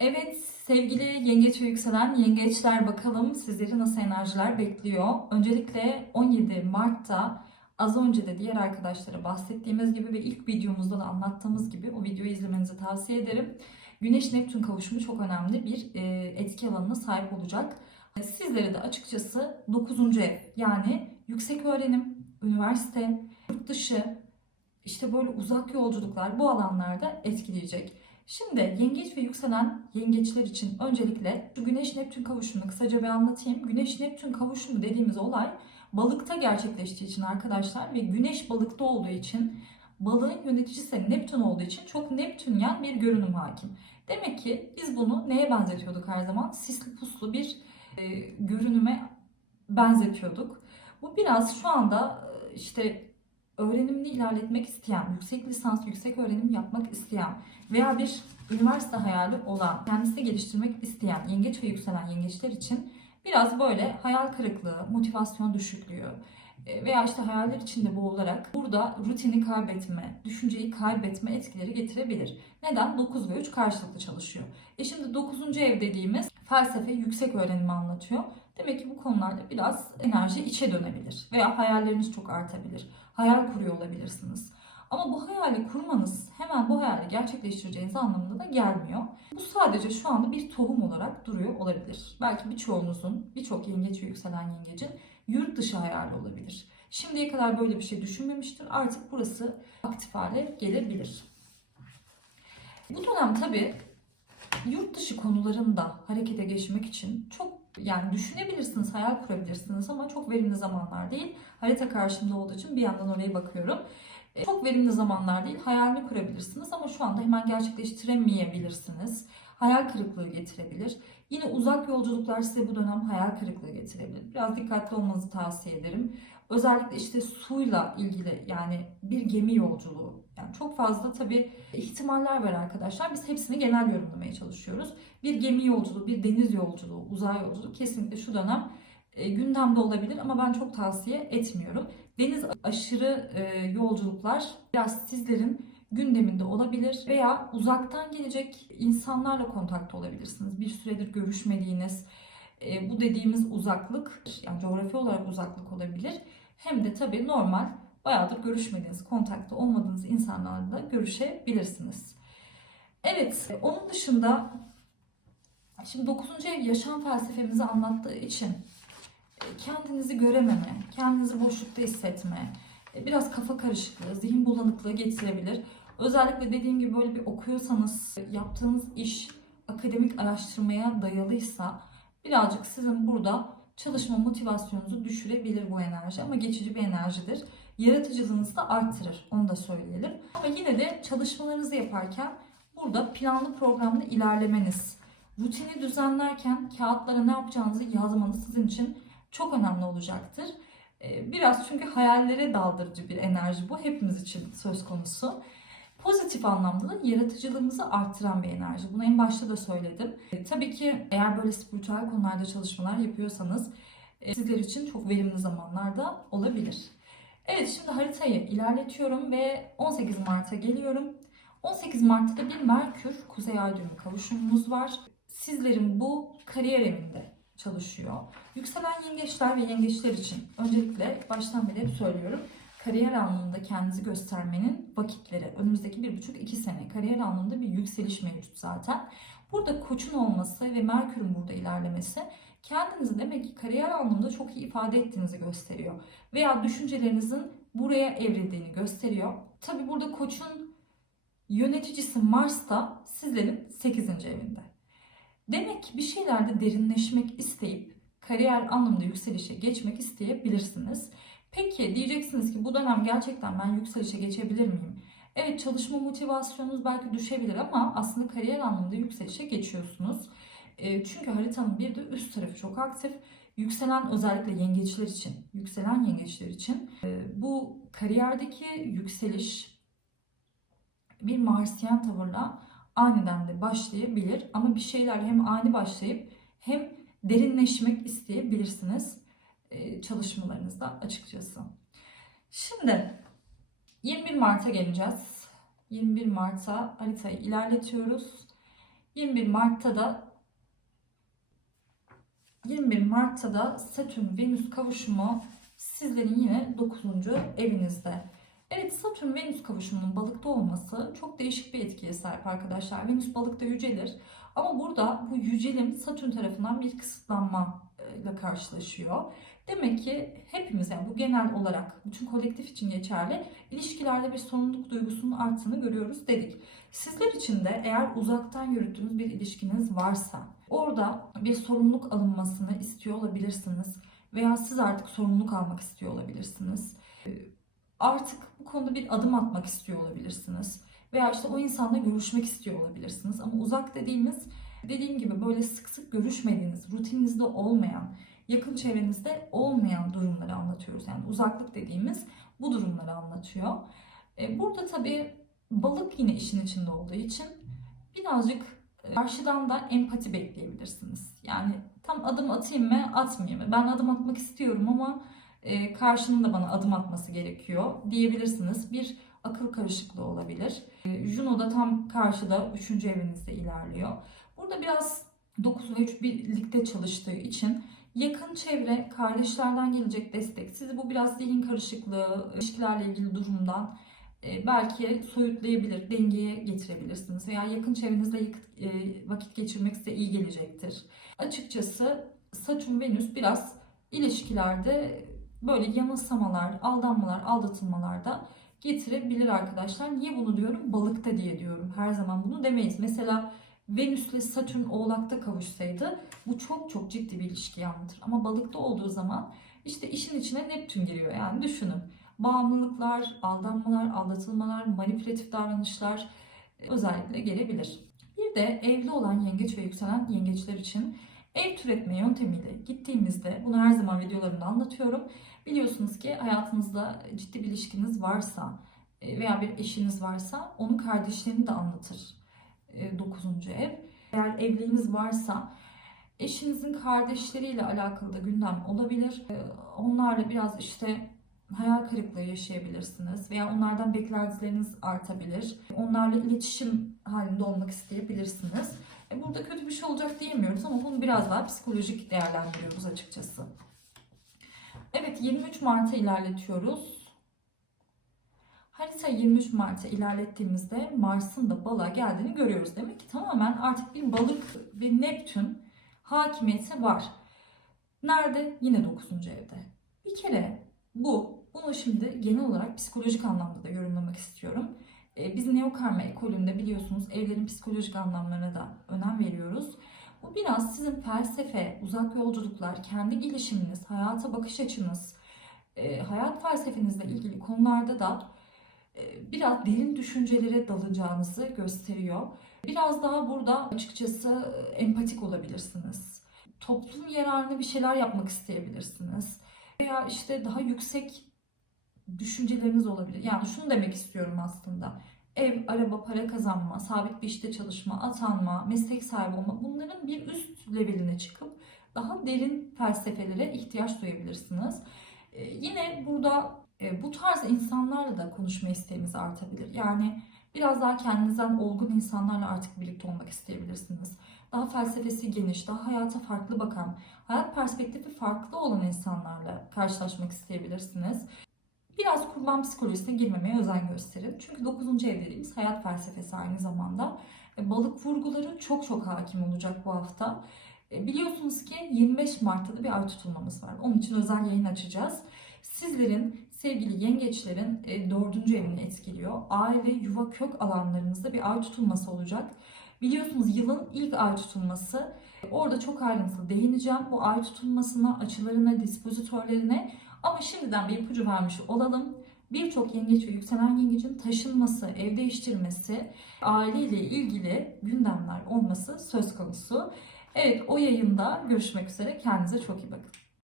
Evet sevgili yengeç ve yükselen yengeçler bakalım sizleri nasıl enerjiler bekliyor. Öncelikle 17 Mart'ta az önce de diğer arkadaşlara bahsettiğimiz gibi ve ilk videomuzda da anlattığımız gibi o videoyu izlemenizi tavsiye ederim. Güneş Neptün kavuşumu çok önemli bir e, etki alanına sahip olacak. Sizlere de açıkçası 9. ev yani yüksek öğrenim, üniversite, yurt dışı, işte böyle uzak yolculuklar bu alanlarda etkileyecek. Şimdi yengeç ve yükselen yengeçler için öncelikle şu Güneş Neptün kavuşumunu kısaca bir anlatayım. Güneş Neptün kavuşumu dediğimiz olay balıkta gerçekleştiği için arkadaşlar ve Güneş balıkta olduğu için balığın yöneticisi Neptün olduğu için çok Neptünyen bir görünüm hakim. Demek ki biz bunu neye benzetiyorduk her zaman? Sisli puslu bir e, görünüme benzetiyorduk. Bu biraz şu anda e, işte öğrenimini ilerletmek isteyen, yüksek lisans, yüksek öğrenim yapmak isteyen veya bir üniversite hayali olan, kendisini geliştirmek isteyen yengeç ve yükselen yengeçler için biraz böyle hayal kırıklığı, motivasyon düşüklüğü veya işte hayaller içinde boğularak burada rutini kaybetme, düşünceyi kaybetme etkileri getirebilir. Neden? 9 ve 3 karşılıklı çalışıyor. E şimdi 9. ev dediğimiz felsefe, yüksek öğrenimi anlatıyor. Demek ki bu konularda biraz enerji içe dönebilir veya hayalleriniz çok artabilir. Hayal kuruyor olabilirsiniz. Ama bu hayali kurmanız hemen bu hayali gerçekleştireceğiniz anlamına da gelmiyor. Bu sadece şu anda bir tohum olarak duruyor olabilir. Belki birçoğunuzun, birçok yengeç ve yükselen yengecin yurt dışı hayali olabilir. Şimdiye kadar böyle bir şey düşünmemiştir. Artık burası aktif hale gelebilir. Bu dönem tabii yurt dışı konularında harekete geçmek için çok yani düşünebilirsiniz, hayal kurabilirsiniz ama çok verimli zamanlar değil. Harita karşımda olduğu için bir yandan oraya bakıyorum. E, Çok verimli zamanlar değil, hayalini kurabilirsiniz ama şu anda hemen gerçekleştiremeyebilirsiniz. Hayal kırıklığı getirebilir. Yine uzak yolculuklar size bu dönem hayal kırıklığı getirebilir. Biraz dikkatli olmanızı tavsiye ederim. Özellikle işte suyla ilgili yani bir gemi yolculuğu. Yani çok fazla tabii ihtimaller var arkadaşlar. Biz hepsini genel yorumlamaya çalışıyoruz. Bir gemi yolculuğu, bir deniz yolculuğu, uzay yolculuğu kesinlikle şu dönem e, gündemde olabilir ama ben çok tavsiye etmiyorum. Deniz aşırı e, yolculuklar biraz sizlerin gündeminde olabilir veya uzaktan gelecek insanlarla kontakta olabilirsiniz. Bir süredir görüşmediğiniz e, bu dediğimiz uzaklık yani coğrafi olarak uzaklık olabilir. Hem de tabii normal bayağıdır görüşmediğiniz, kontakta olmadığınız insanlarla görüşebilirsiniz. Evet, onun dışında şimdi 9. ev yaşam felsefemizi anlattığı için e, kendinizi görememe, kendinizi boşlukta hissetme, e, biraz kafa karışıklığı, zihin bulanıklığı getirebilir. Özellikle dediğim gibi böyle bir okuyorsanız, yaptığınız iş akademik araştırmaya dayalıysa birazcık sizin burada çalışma motivasyonunuzu düşürebilir bu enerji ama geçici bir enerjidir. Yaratıcılığınızı da arttırır, onu da söyleyelim. Ama yine de çalışmalarınızı yaparken burada planlı programlı ilerlemeniz, rutini düzenlerken kağıtlara ne yapacağınızı yazmanız sizin için çok önemli olacaktır. Ee, Biraz çünkü hayallere daldırıcı bir enerji bu. Hepimiz için söz konusu. Pozitif anlamda da yaratıcılığımızı arttıran bir enerji. Bunu en başta da söyledim. E, tabii ki eğer böyle spiritüel konularda çalışmalar yapıyorsanız e, sizler için çok verimli zamanlarda olabilir. Evet şimdi haritayı ilerletiyorum ve 18 Mart'a geliyorum. 18 Mart'ta bir Merkür Kuzey Ay düğümü kavuşumumuz var. Sizlerin bu kariyer evinde çalışıyor. Yükselen yengeçler ve yengeçler için öncelikle baştan beri hep söylüyorum. Kariyer anlamında kendinizi göstermenin vakitleri. Önümüzdeki bir buçuk iki sene kariyer anlamında bir yükseliş mevcut zaten. Burada koçun olması ve Merkür'ün burada ilerlemesi kendinizi demek ki kariyer anlamında çok iyi ifade ettiğinizi gösteriyor. Veya düşüncelerinizin buraya evrildiğini gösteriyor. Tabi burada koçun yöneticisi Mars da sizlerin 8. evinde. Demek ki bir şeylerde derinleşmek isteyip kariyer anlamında yükselişe geçmek isteyebilirsiniz. Peki diyeceksiniz ki bu dönem gerçekten ben yükselişe geçebilir miyim? Evet çalışma motivasyonunuz belki düşebilir ama aslında kariyer anlamında yükselişe geçiyorsunuz. E, çünkü haritanın bir de üst tarafı çok aktif. Yükselen özellikle yengeçler için, yükselen yengeçler için e, bu kariyerdeki yükseliş bir Marsiyen tavırla aniden de başlayabilir. Ama bir şeyler hem ani başlayıp hem derinleşmek isteyebilirsiniz e, çalışmalarınızda açıkçası. Şimdi 21 Mart'a geleceğiz. 21 Mart'a haritayı ilerletiyoruz. 21 Mart'ta da 21 Mart'ta da Satürn Venüs kavuşumu sizlerin yine 9. evinizde. Evet Satürn Venüs kavuşumunun balıkta olması çok değişik bir etkiye sahip arkadaşlar. Venüs balıkta yücelir ama burada bu yücelim Satürn tarafından bir kısıtlanma e, ile karşılaşıyor. Demek ki hepimiz yani bu genel olarak bütün kolektif için geçerli ilişkilerde bir sorumluluk duygusunun arttığını görüyoruz dedik. Sizler için de eğer uzaktan yürüttüğünüz bir ilişkiniz varsa orada bir sorumluluk alınmasını istiyor olabilirsiniz veya siz artık sorumluluk almak istiyor olabilirsiniz. Artık bu konuda bir adım atmak istiyor olabilirsiniz. Veya işte o insanla görüşmek istiyor olabilirsiniz. Ama uzak dediğimiz dediğim gibi böyle sık sık görüşmediğiniz, rutininizde olmayan, yakın çevrenizde olmayan durumları anlatıyoruz. Yani uzaklık dediğimiz bu durumları anlatıyor. E, Burada tabii balık yine işin içinde olduğu için birazcık e, karşıdan da empati bekleyebilirsiniz. Yani tam adım atayım mı, atmayayım mı? Ben adım atmak istiyorum ama e, karşının da bana adım atması gerekiyor diyebilirsiniz. Bir akıl karışıklığı olabilir. E, Juno da tam karşıda 3. evinizde ilerliyor. Burada biraz 9 ve 3 birlikte çalıştığı için yakın çevre, kardeşlerden gelecek destek. Sizi bu biraz zihin karışıklığı, ilişkilerle ilgili durumdan e, belki soyutlayabilir, dengeye getirebilirsiniz. Veya yakın çevrenizde e, vakit geçirmek size iyi gelecektir. Açıkçası Satürn Venüs biraz ilişkilerde böyle yanılsamalar, aldanmalar, aldatılmalar da getirebilir arkadaşlar. Niye bunu diyorum? Balıkta diye diyorum. Her zaman bunu demeyiz. Mesela Venüs ile Satürn Oğlak'ta kavuşsaydı bu çok çok ciddi bir ilişkiyi anlatır. Ama balıkta olduğu zaman işte işin içine Neptün giriyor. Yani düşünün. Bağımlılıklar, aldanmalar, aldatılmalar, manipülatif davranışlar özellikle gelebilir. Bir de evli olan yengeç ve yükselen yengeçler için ev türetme yöntemiyle gittiğimizde bunu her zaman videolarımda anlatıyorum. Biliyorsunuz ki hayatınızda ciddi bir ilişkiniz varsa e, veya bir eşiniz varsa onun kardeşlerini de anlatır 9. ev. Eğer evliliğiniz varsa eşinizin kardeşleriyle alakalı da gündem olabilir. E, Onlarla biraz işte hayal kırıklığı yaşayabilirsiniz veya onlardan beklentileriniz artabilir. Onlarla iletişim halinde olmak isteyebilirsiniz. E, Burada kötü bir şey olacak diyemiyoruz ama bunu biraz daha psikolojik değerlendiriyoruz açıkçası. Evet 23 Mart'a ilerletiyoruz. Harita 23 Mart'a ilerlettiğimizde Mars'ın da balığa geldiğini görüyoruz. Demek ki tamamen artık bir balık ve Neptün hakimiyeti var. Nerede? Yine 9. evde. Bir kere bu, bunu şimdi genel olarak psikolojik anlamda da yorumlamak istiyorum. Ee, Biz neokarma ekolünde biliyorsunuz evlerin psikolojik anlamlarına da önem veriyoruz. Bu biraz sizin felsefe, uzak yolculuklar, kendi gelişiminiz, hayata bakış açınız, e, hayat felsefenizle ilgili konularda da e, biraz derin düşüncelere dalacağınızı gösteriyor. Biraz daha burada açıkçası e, empatik olabilirsiniz. Toplum yararına bir şeyler yapmak isteyebilirsiniz. Veya işte daha yüksek düşünceleriniz olabilir. Yani şunu demek istiyorum aslında. Ev, araba, para kazanma, sabit bir işte çalışma, atanma, meslek sahibi olma bunların bir üst leveline çıkıp daha derin felsefelere ihtiyaç duyabilirsiniz. Ee, yine burada e, bu tarz insanlarla da konuşma isteğiniz artabilir. Yani biraz daha kendinizden olgun insanlarla artık birlikte olmak isteyebilirsiniz. Daha felsefesi geniş, daha hayata farklı bakan, hayat perspektifi farklı olan insanlarla karşılaşmak isteyebilirsiniz. Biraz kurban psikolojisine girmemeye özen gösterin. Çünkü 9. ev hayat felsefesi aynı zamanda. E, Balık vurguları çok çok hakim olacak bu hafta. E, Biliyorsunuz ki 25 Mart'ta da bir ay tutulmamız var. Onun için özel yayın açacağız. Sizlerin, sevgili yengeçlerin e, dördüncü evini etkiliyor. Aile, yuva, kök alanlarınızda bir ay tutulması olacak. Biliyorsunuz yılın ilk ay tutulması. Orada çok ayrıntılı değineceğim. Bu ay tutulmasına, açılarına, dispozitörlerine ama şimdiden bir ipucu vermiş olalım. Birçok yengeç ve yükselen yengecin taşınması, ev değiştirmesi, aileyle ilgili gündemler olması söz konusu. Evet o yayında görüşmek üzere. Kendinize çok iyi bakın.